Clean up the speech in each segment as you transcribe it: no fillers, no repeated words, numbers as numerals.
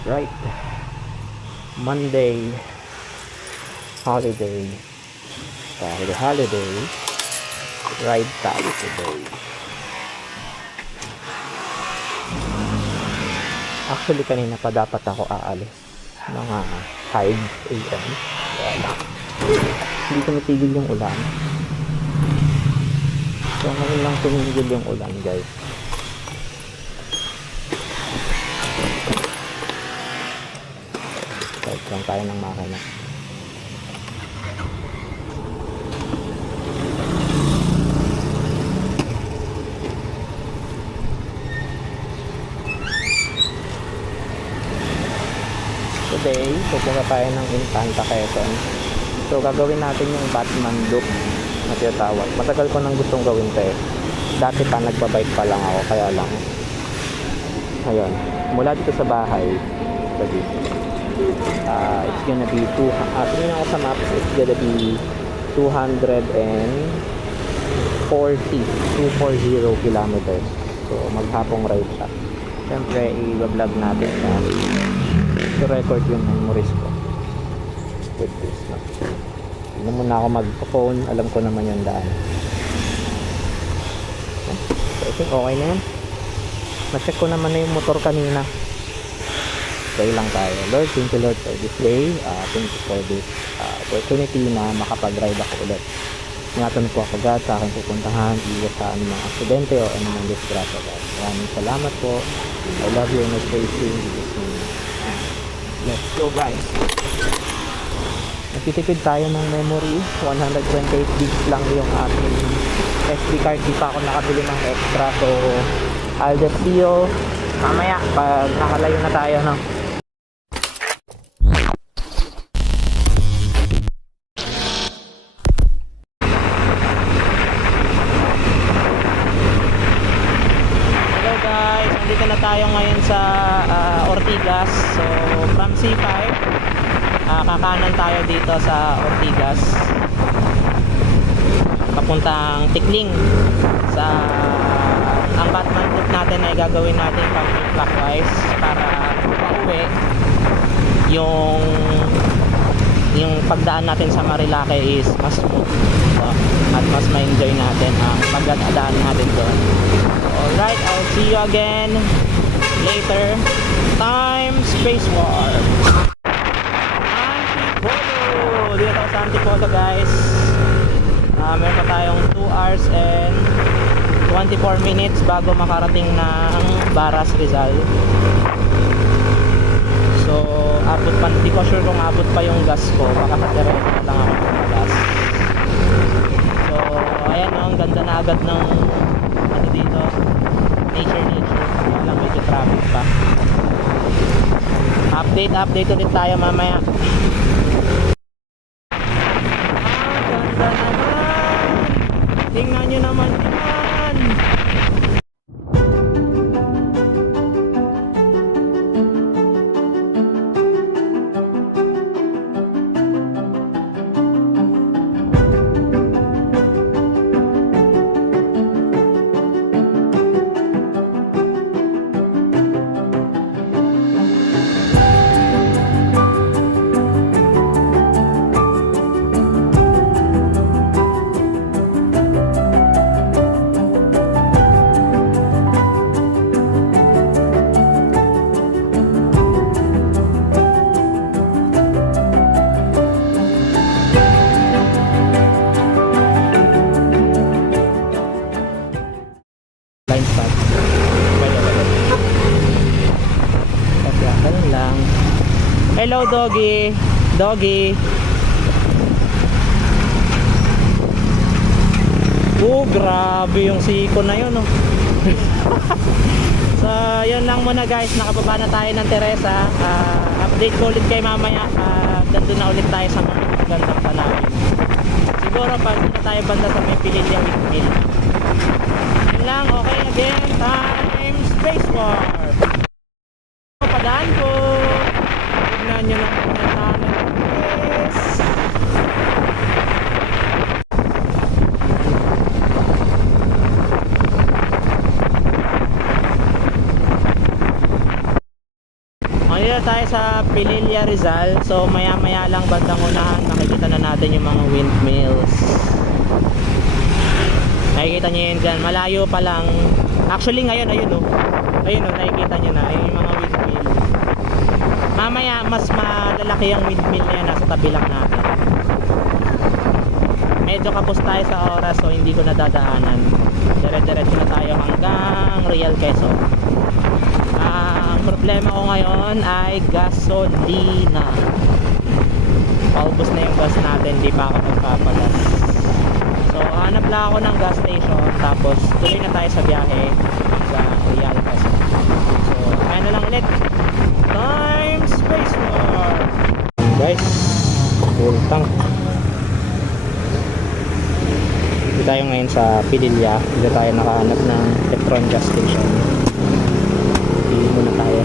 Right, Monday holiday, holiday, ride tayo today. Actually kanina pa dapat ako aalis mga 5 AM. Wala, hindi tumitigil yung ulan. So ngayon lang tumigil yung ulan, guys. Start lang tayo ng makina. Today, pupunta tayo ng Infanta, Quezon. So gagawin natin yung Batman loop na tinatawag. Matagal ko nang gustong gawin to eh. Dati pa nagbabike pa lang ako, kaya lang ayun, mula dito sa bahay sa dito, it's gonna be tingnan ako sa maps, it's gonna be 240 kilometers. So maghapong ride siya. Siyempre i-vlog natin na i-record yung memories ko with this, no? Hindi muna ako mag-phone, alam ko naman yung daan. So I think okay na yan. Na-check ko naman na yung motor kanina. Pray lang tayo. Lord, thank you Lord for this day. Thank you for this opportunity na makapag-ride ako ulit. Ingatan po ako God sa aking pupuntahan, iwas sa anumang aksidente o anumang disgrasya, God. Maraming salamat po. I love you and I praise you in Jesus' name. Let's go, guys. Nagtitipid tayo ng memory. 128 gigs lang yung ating SD card. Di pa ako nakabili ng extra. So I'll just see you mamaya pag nakalayo na tayo, no? Hello guys, nandito na tayo ngayon sa Ortigas. So from C5 kakanan tayo dito sa Ortigas papuntang Tikling. Sa ang Batman loop natin ay gagawin natin counterclockwise para pauwi yung pagdaan natin sa Marilake is mas smooth, so, at mas ma-enjoy natin ang pagdaan natin doon. Alright, I'll see you again later. Time Space War. Antipolo, dito tayo sa Antipolo, guys. Meron pa tayong 2 hours and 24 minutes bago makarating ng Baras, Rizal. So abot pa, hindi ko sure kung abot pa yung gas ko, makakadiretso na lang ako ng gas. So ayan, ang ganda na agad ng ano dito, nature. Kaya lang medyo traffic pa. Update ulit tayo mamaya. Ganda naman, tingnan nyo naman yan. Hello doggy. Oh, grabe yung siko na yun, oh. So yun lang muna guys, nakababa na tayo ng Teresa. Update ko ulit kay mamaya. Nandun na ulit tayo sa mga gandang tanawin. Siguro pag na tayo banda sa may Pililya Windmill. Yun lang, okay, again, time Space War. Padaan ko. Tignan nyo lang yung tunnel. Yes. na tayo sa Pililla Rizal. So maya maya lang bandang unahan makikita na natin yung mga windmills. Nakikita nyo yun dyan, malayo pa lang. Actually ngayon ayun oh, ayun oh, nakikita nyo na ayun yung mga windmill. Mamaya mas malalaki ang windmill na yan, nasa tabi lang natin. Medyo kapos tayo sa oras so hindi ko nadadaanan. Dire-diretso na tayo hanggang Real Quezon. Ang problema ko ngayon ay gasolina. Paubos na yung gas natin, di pa ako nagpapagas. So hanap lang ako ng gas station, tapos tuloy na tayo sa biyahe hanggang Real Quezon. So kaya na lang ulit. Time Space War! Guys, full tank. Dito tayo ngayon sa Pililla. Dito tayo nakahanap ng Petron gas station. Pili muna tayo.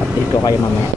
Update ko kayo mamaya.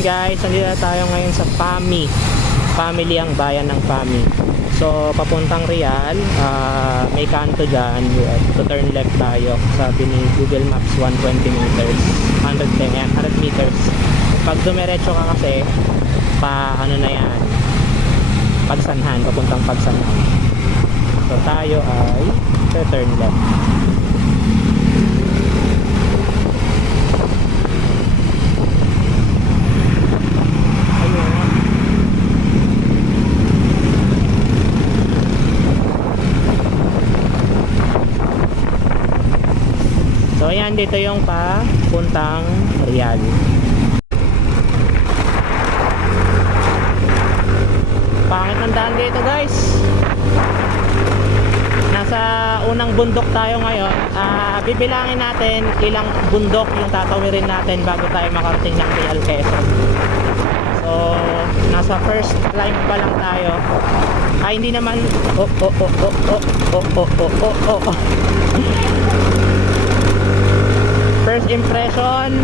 Guys, nandito na tayo ngayon sa PAMI. Family ang bayan ng PAMI. So papuntang Real, may kanto dyan. To turn left tayo. Sabi ni Google Maps 120 meters, 100 meters. Pag dumiretso ka kasi ano na yan, Pagsanhan, papuntang Pagsanhan. So tayo ay turn left. So ayan, dito yung papuntang Real. Pangit ng daan dito guys. Nasa unang bundok tayo ngayon. Bibilangin natin ilang bundok yung tatawirin natin bago tayo makarating ng Real Quezon. So nasa first climb pa lang tayo. Hindi naman first impression,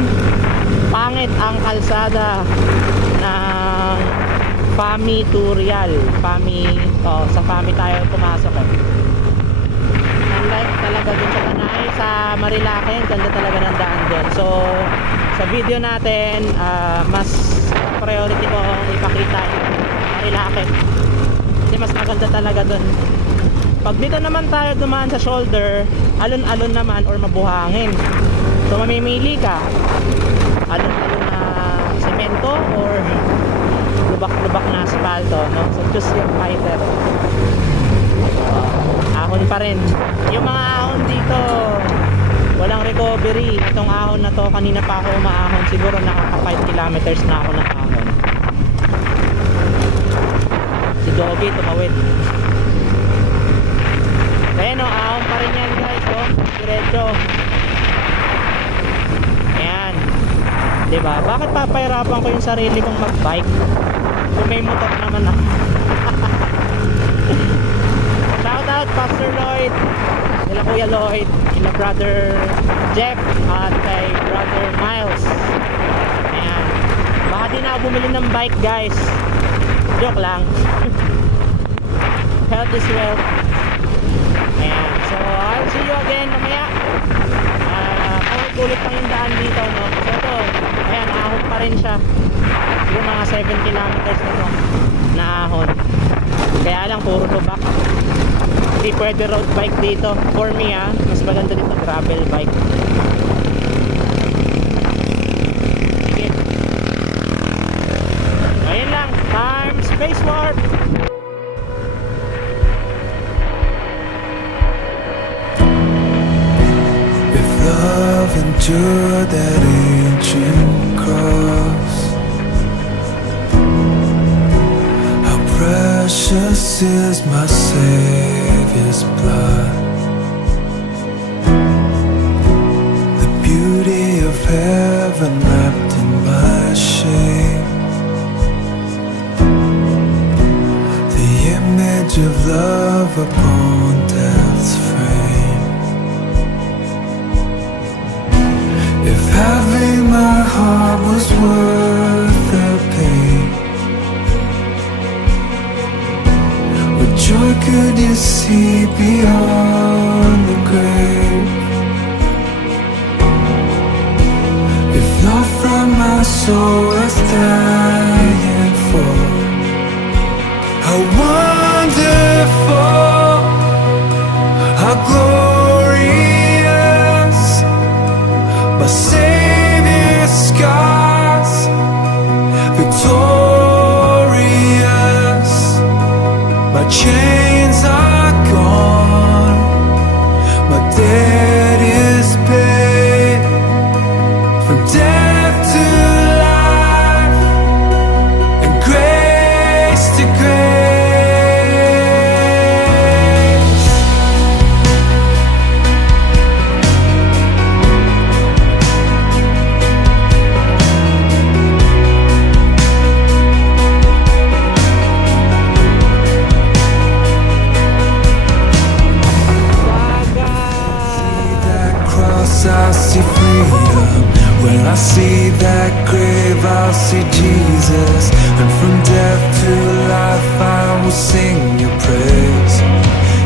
pangit ang kalsada ng PAMI to Real. Sa PAMI tayo pumasok unlike talaga dun sa Tanay, sa Marilake, ganda talaga ng daan dun. So sa video natin, mas priority ko ipakita yung Marilake kasi mas maganda talaga dun. Pag dito naman tayo dumaan sa shoulder, alon-alon naman or mabuhangin. So mamimili ka, alon-alon na semento or lubak-lubak na asfalto, no? So choose your fighter. Ahon pa rin. Yung mga ahon dito, walang recovery. Itong ahon na to, kanina pa ako umaahon, siguro nakaka 5 kilometers na ako ng ahon. Si Joby tumawid. Ayan o, ahon pa rin yan guys, oh. Diretso. Ayan. Diba? Bakit papahirapan ko yung sarili kong mag-bike kung may motor naman ako? Shout out Pastor Lloyd, nila Kuya Lloyd, nila Brother Jeff at kay Brother Miles. Ayan. Baka di na ako bumili ng bike guys. Joke lang. Health is wealth. Ayan. So I'll see you again mamaya. Ulit pang yung daan dito, no? So ito, ayan, ahon pa rin siya. Yung mga 7 kilometers na to, na ahon. Kaya lang, puro lubak. Hindi pwede road bike dito. For me, mas maganda dito gravel bike. Sige. Ayun lang, time, space warp. Love endured that ancient cross. How precious is my Savior's blood. The beauty of heaven wrapped in my shame. The image of love upon death's frame. If having my heart was worth the pain, what joy could you see beyond the grave? If love from my soul was dying for, how wonderful, how glorious, my Savior's scars, victorious. My chains are gone, my debt is paid. From death to life and grace to grace. I see freedom. When I see that grave, I'll see Jesus. And from death to life, I will sing your praise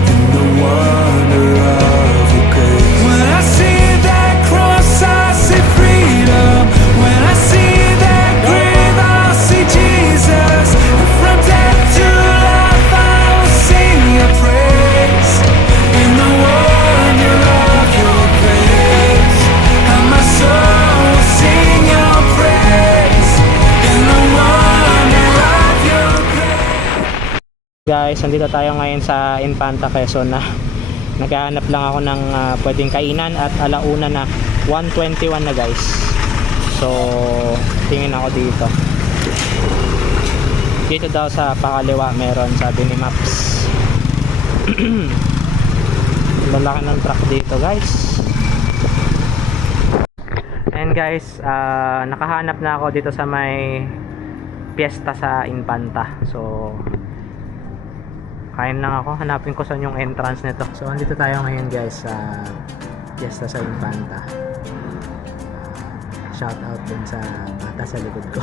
in the wonder of your grace. When I see that cross, I see freedom. When I see that grave, I'll see Jesus. And from death to life, I will sing your praise in the wonder of your grace. My soul will sing your praise in the wonder of your grace. Guys, nandito tayo ngayon sa Infanta, Quezon na naghahanap lang ako ng pwedeng kainan at alauna na 1:21 na guys. So tingin ako dito. Dito daw sa pakaliwa meron, sabi ni Maps. Lalaki ng truck dito guys. And guys, nakahanap na ako dito sa may piyesta sa Infanta. So kain lang ako, hanapin ko saan yung entrance nito. So andito tayo ngayon guys sa piyesta sa Infanta. Shout out din sa bata sa likod ko.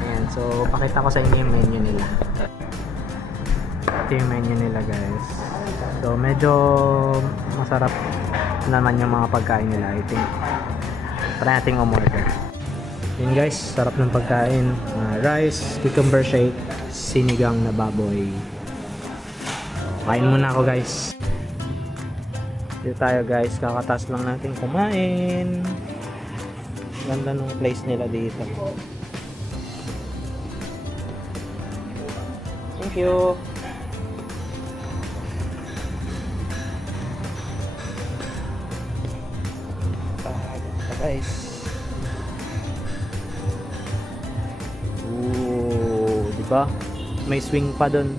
Ayan, so pakita ko sa inyo yung menu nila. Ito yung menu nila guys. So medyo masarap naman yung mga pagkain nila, I think. Try nating umorder. Yun guys, sarap ng pagkain. Rice, cucumber shake, sinigang na baboy, Kain muna ako guys. Dito tayo guys, kakatas lang natin kumain. Ganda ng place nila dito. Thank you. Guys. Ooh, di ba? May swing pa doon.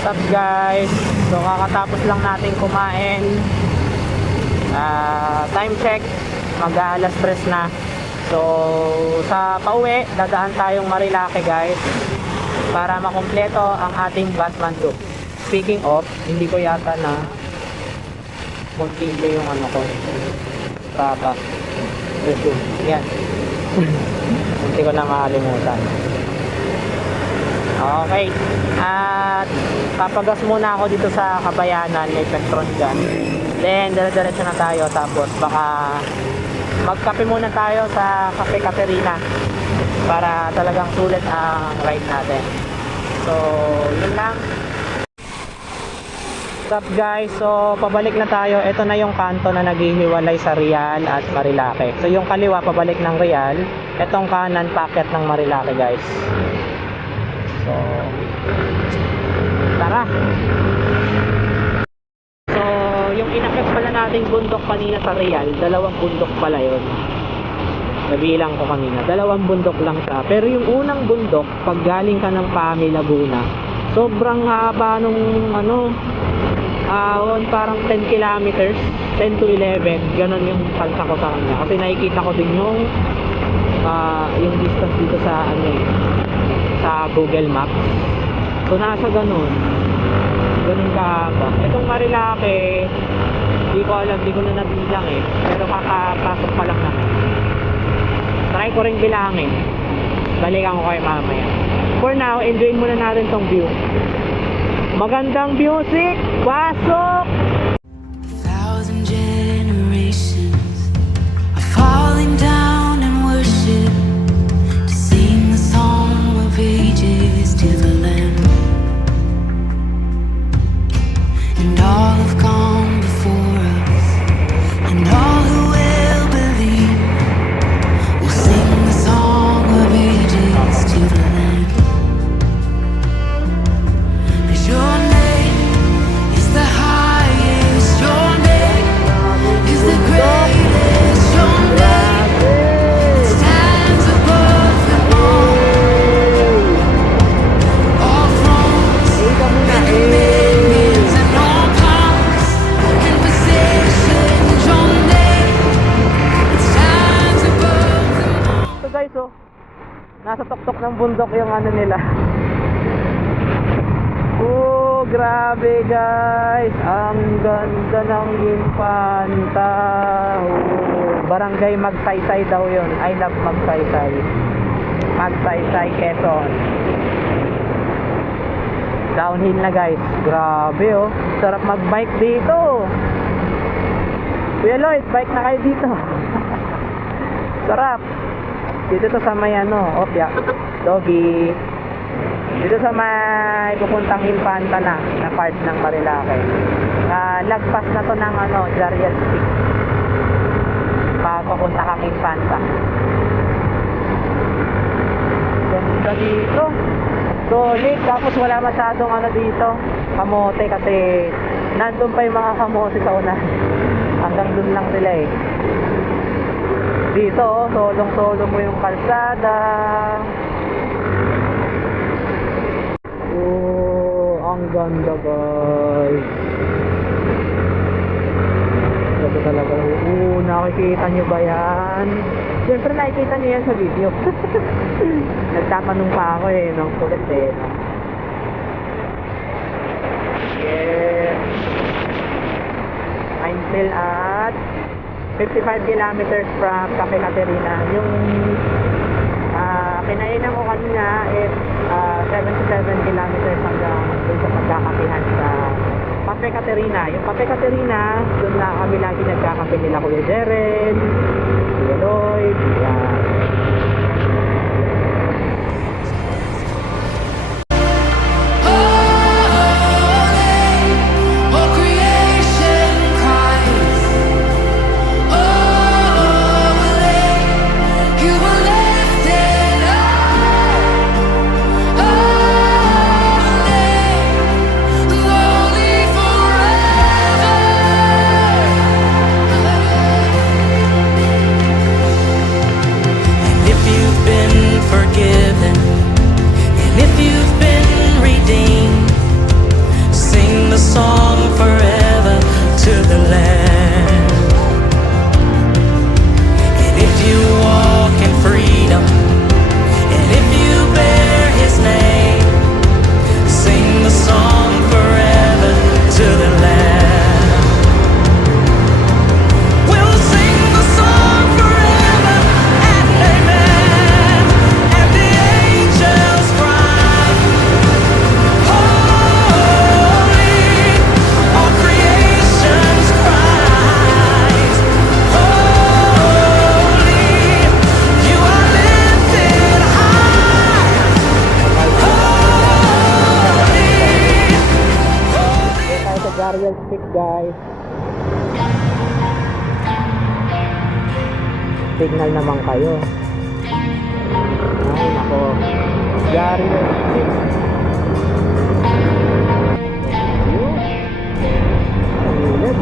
What's up guys? So kakatapos lang natin kumain. Time check, mag-alas 3 na. So sa pauwi, dadaan tayong Marilake guys para makumpleto ang ating Batman look. Speaking of, hindi ko yata na continue yung ano ko. Baba. Yan. Hindi ko na makalimutan. Okay. At papagas muna ako dito sa Kabayanan, may Petron dyan. Then dire-diretso na tayo, tapos baka magkape muna tayo sa Cafe Caterina para talagang sulit ang ride natin. So yun lang. What's up guys? So pabalik na tayo. Ito na yung kanto na naghihiwalay sa Real at Marilake. So yung kaliwa pabalik ng Real, etong kanan packet ng Marilake guys. So tara. So yung inakit pala nating bundok kanina sa Real, dalawang bundok pala yun. Nabilang ko kanina, dalawang bundok lang siya. Pero yung unang bundok, pag galing ka ng Pami, Laguna, sobrang haba nung ano, parang 10 kilometers, 10 to 11, ganun yung kalsa ko sa kanya. Kasi nakikita ko din yung distance dito sa ano sa Google Maps. So nasa ganun kahaba. Itong Marilake, di ko alam, di ko na nabilang eh, pero kakapasok pa lang naman. Try ko rin bilangin, balikan ko kayo mamaya. For now, enjoy muna natin tong view. Magandang music, pasok! 1,000 generations are falling down in worship to sing the song of ages to the Lamb. And all have gone before us, and all who will believe will sing the song of ages to the Lamb. 'Cause your name is the highest, your name is the greatest, your name stands above them all thrones and dominions and all powers and positions. Your name, it stands above them all. So guys, oh, nasa tuktok ng bundok yung ano nila. Oh, grabe guys, ang ganda ng Infanta. Oh, barangay Magsaysay daw yun. I love Magsaysay. Magsaysay, Quezon. Downhill na guys, grabe oh. Sarap magbike dito. Kuya Lloyd, bike na kayo dito. Sarap. Dito to sa may ano, Opya, Dobby. Dito sa may pupuntang Infanta na part ng Marilake. Lagpas na to ng ano, Jariel Stick. Papunta kang Infanta. Ganda dito. Solid. Tapos wala masyadong ano dito, kamote, kasi nandun pa yung mga kamote sa una. Hanggang dun lang sila eh. Dito oh, solong-solo mo yung kalsada. Oh, ang ganda guys. Ito talaga. Oo, nakikita nyo ba yan? Siyempre nakikita nyo yan sa video. Nagtatanong pa ako eh, nung kulit eh. No? Yes. I'm still at 55 kilometers from Cafe Caterina. Yung kinainan ko kanina is 77 kilometers hanggang dun sa pagkakapihan sa Cafe Caterina. Yung Cafe Caterina, dun na kami lagi nagkakape nila Kuya Jeren, Kuya Lloyd, yan. All creation cries. Holy, you were lifted up. Holy forever. And if you've been forgiven, and if you've been redeemed, sing the song forever to the Lamb. And if you walk in freedom, and if you bear His name, sing the song forever to the Lamb. We'll sing the song forever and amen. And the angels cry, holy, all creation's cries, holy, you are lifted high, holy. Dito tayo sa Gariel Stick guys. Signal naman kayo. Ay nako. Gariel Stick. Ayun. Ayun.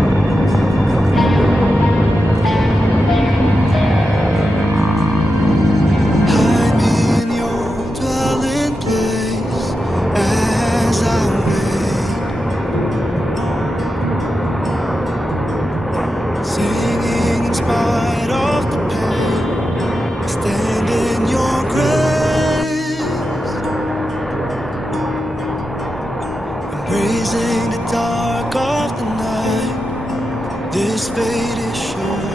Hide me in your dwelling place as I wait, singing in spite of the pain. Stand in your grace, embracing the dark of the night. This fate is sure.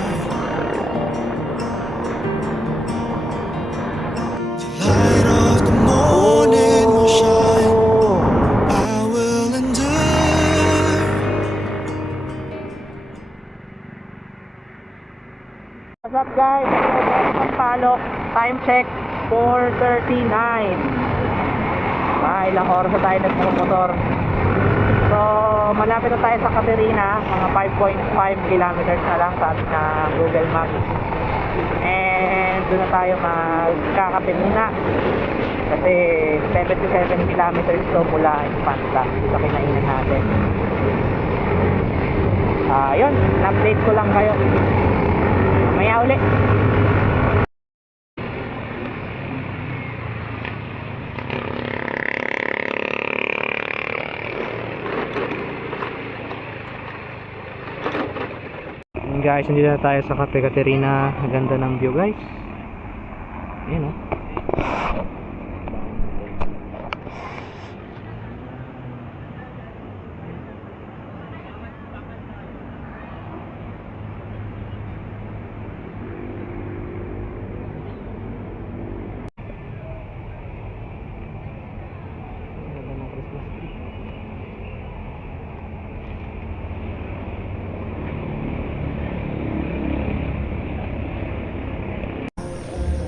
Light of the morning will shine. I will endure. What's up guys? Pagpalok, time check 4:39. Ilang oras na tayo nagmumotor. So malapit na tayo sa Caterina, mga 5.5 kilometers na lang sa ating Google Maps. And doon na tayo magkakape muna. Kasi 77 kilometers to mula Infanta. Dito kinainan natin. Yun, update ko lang kayo. Mamaya ulit. Guys, hindi na tayo sa Cafe Caterina. Ang ganda ng view guys. Ayan oh.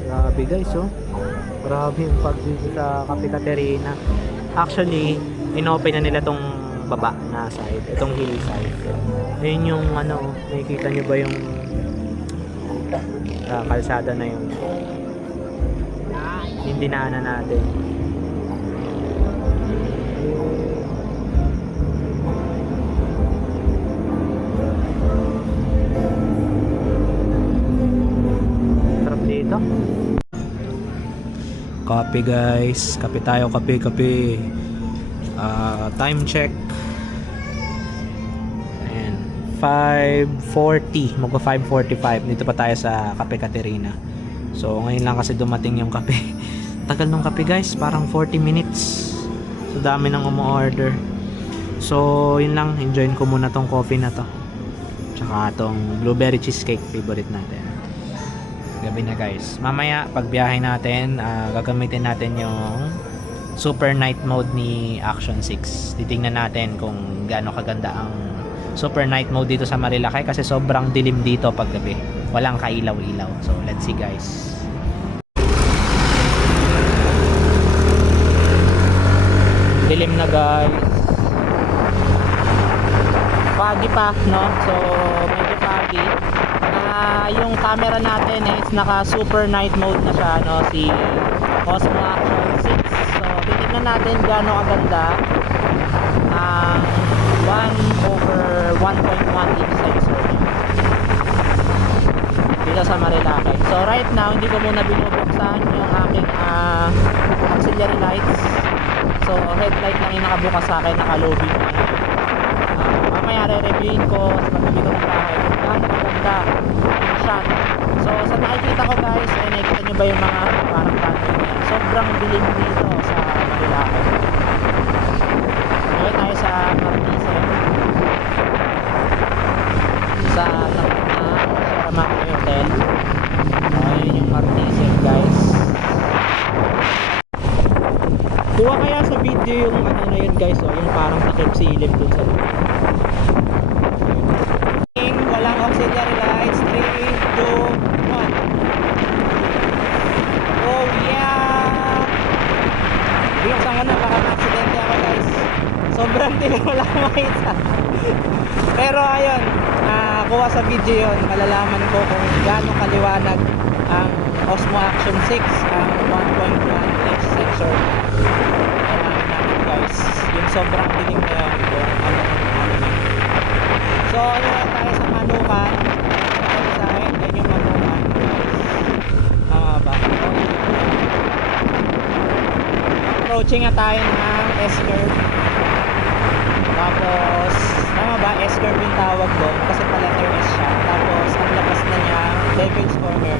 Grabe guys oh. Grabe yung pag dito sa Cafe Caterina. Actually, inopen na nila tong baba na side, itong hillside. Ayun yung ano, nakikita nyo ba yung kalsada na yun. Yung dinaanan natin. Sarap dito. Kape guys, kape tayo, kape. Time check. Ayan, 5:40, magpa 5:45. Dito pa tayo sa Cafe Caterina. So ngayon lang kasi dumating yung kape. Tagal nung kape guys, parang 40 minutes. So dami nang umu-order. So yun lang, enjoyin ko muna tong coffee na to. Tsaka tong blueberry cheesecake, favorite natin. Gabi na guys. Mamaya pagbiyahe natin, gagamitin natin yung super night mode ni Action 6. Titingnan natin kung gaano kaganda ang super night mode dito sa Marilaki kasi sobrang dilim dito pag gabi. Walang kailaw-ilaw. So let's see guys. Dilim na guys. Foggy pa, no? So medyo foggy. Yung camera natin is naka super night mode na siya, no? Si Osmo Action 6. So titignan natin gaano kaganda ang 1/1.1 inch sensor dito sa Marilaki. So right now hindi ko muna binubuksan yung aking auxiliary lights. So headlight lang yung nakabukas sa akin, nakalobby na. Mamaya re-reviewin ko sa paggabi ko ng bahay kung gaano kaganda yung shot. So sa nakikita ko guys, ay nakikita nyo ba yung mga parang tanto niya? Sobrang dilim dito sa Marilaki. Ngayon tayo sa Martisen, sa tapat na Sharamaki Hotel. So yun yung Martisen guys. Kuha kaya sa video yung ano na yun guys, oh, yung parang takip silip dun sa walang auxiliary lights. 3, 2, 1. Oh yeah! Buksan ko na, baka na-aksidente ako guys. Sobrang dilim, wala akong makita. Pero ayun, kuha sa video yun, malalaman ko kung gaano kaliwanag ang Osmo Action 6, ang 1.1 inch sensor namin guys. Yung sobrang dilim na yun, so ayun, tayo sa Manukan. Sa akin, yan yung Manukan ba? Approaching na tayo ng S-curve. Tapos tama ba, S-curve yung tawag doon kasi pala S siya. Tapos ang labas na niya Devil's Corner.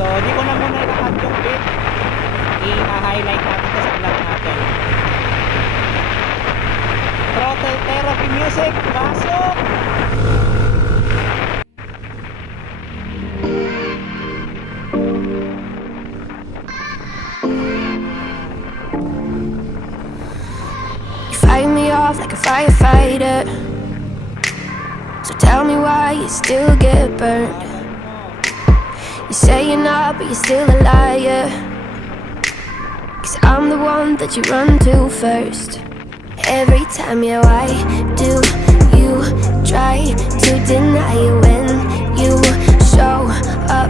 So di ko na muna i-cut yung bit, i-highlight natin ito sa vlog natin. Throttle Therapy Music, pasok! You fight me off like a firefighter, so tell me why you still get burned. You say you're not, but you're still a liar, 'cause I'm the one that you run to first. Every time, yeah, why do you try to deny it when you show up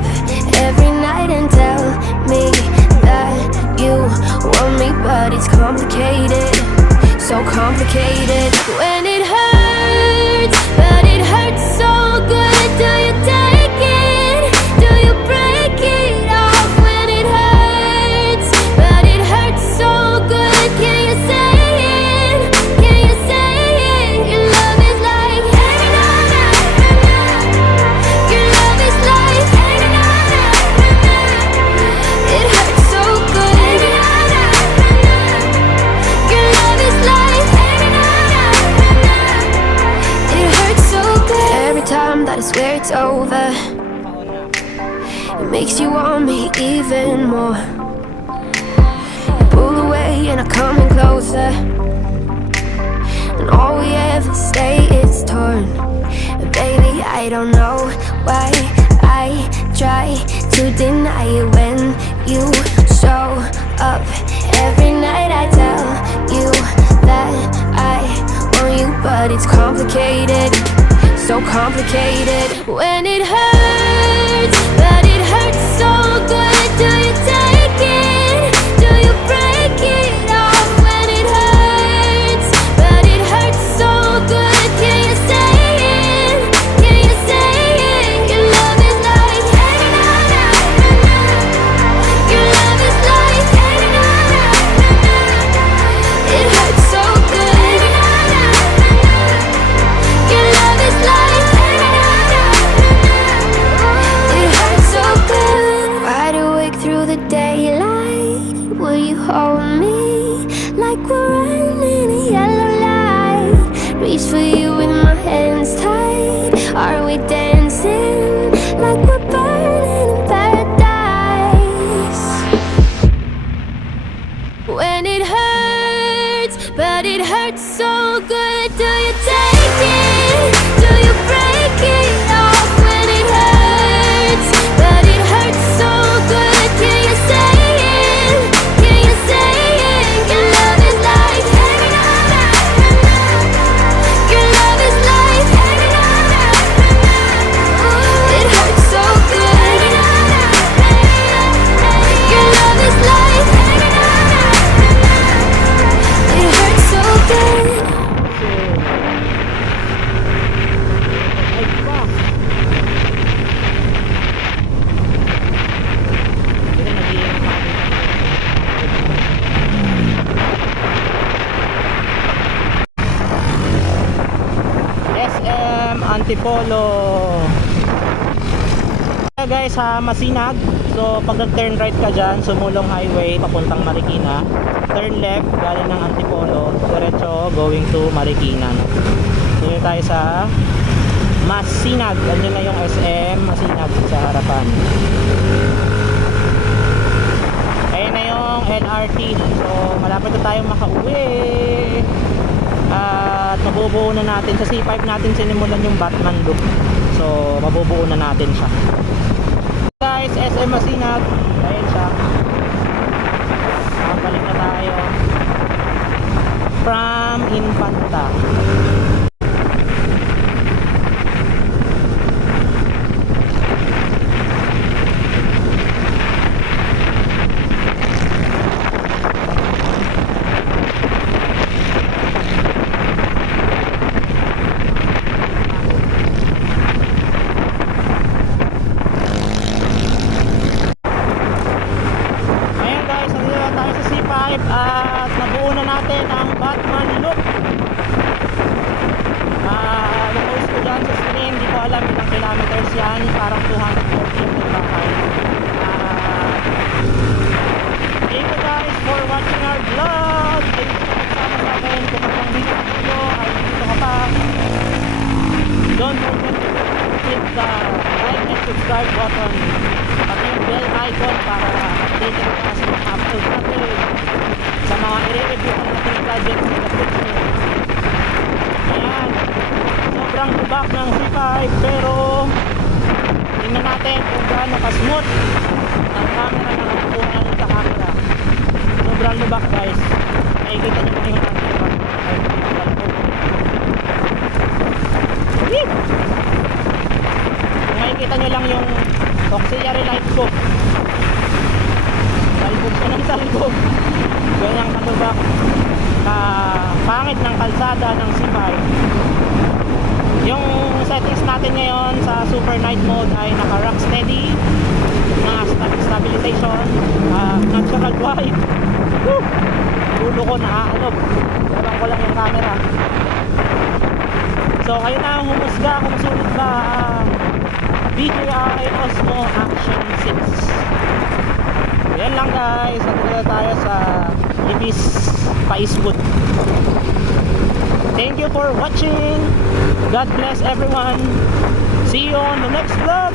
every night and tell me that you want me, but it's complicated, so complicated. When it hurts, but it hurts so good, do you take it? Do you break it off when it hurts, but it hurts so good? Can you say I swear it's over? It makes you want me even more. You pull away and I'm coming closer, and all we ever stay is torn. And baby, I don't know why I try to deny it when you show up every night. I tell you that I want you, but it's complicated, so complicated. When it hurts, but it hurts so good, do you take it? Do you break it off when it hurts, but it hurts so good? Can you say it? Can you say it? Your love is like your love is like it hurts so good. Your love is like hold me like we're running a yellow light. Reach for you with my hands tied. Are we dancing like we're burning in paradise? When it hurts, but it hurts so good. Do you take it? Do you break it off? When it hurts, but it hurts so good. Can you say it? Can you say it? Your love is like hanging on. Your love is like hanging on. It hurts so good. Your love is like hanging on. It hurts so good. SM Antipolo. Guys, sa Masinag. So pag nag-turn right ka dyan, Sumulong Highway papuntang Marikina, turn left galing ng Antipolo, diretso going to Marikina, no? So yun tayo sa Masinag. Andyan na yung SM Masinag sa harapan. Ayan na yung LRT. So malapit na tayong makauwi. At mabubuo na natin sa C5 natin sinimulan yung Batman loop. So mabubuo na natin siya. Guys, SM Masinag. Ayan siya. Balik na tayo from Infanta. At nabuo na natin ang Batman loop. Na-post ko dyan sa screen. Hindi ko alam ilang kilometers yan. Parang 240 yung bakay. Thank you guys for watching our vlog. Thank you nagsama sa akin. Kung magpang-video ko ay dito ka pa, don't forget to click the like and subscribe button. Pati yung bell icon para updated ka sa mga upload natin, sa mga i-review ko natin yung gadget sa future. Ayan, sobrang lubak ng C5 pero tingnan natin kung gaano ka-smooth ang camera na nakukunan sa camera. Sobrang lubak guys. Nakikita nyo pa yung natin kung makikita nyo lang yung auxiliary light ko, salbog siya ng salbog. Ganyang kalubak na pangit ng kalsada ng C5. Yung settings natin ngayon sa super night mode ay naka rock steady na stabilization, natural wide. Ulo ko naaalog, ewan ko lang yung camera. So kayo na ang humusga kung sulit ba ang DJI Osmo Action 6. Yan lang guys, nandito tayo sa Libis Paiswood. Thank you for watching. God bless everyone. See you on the next vlog.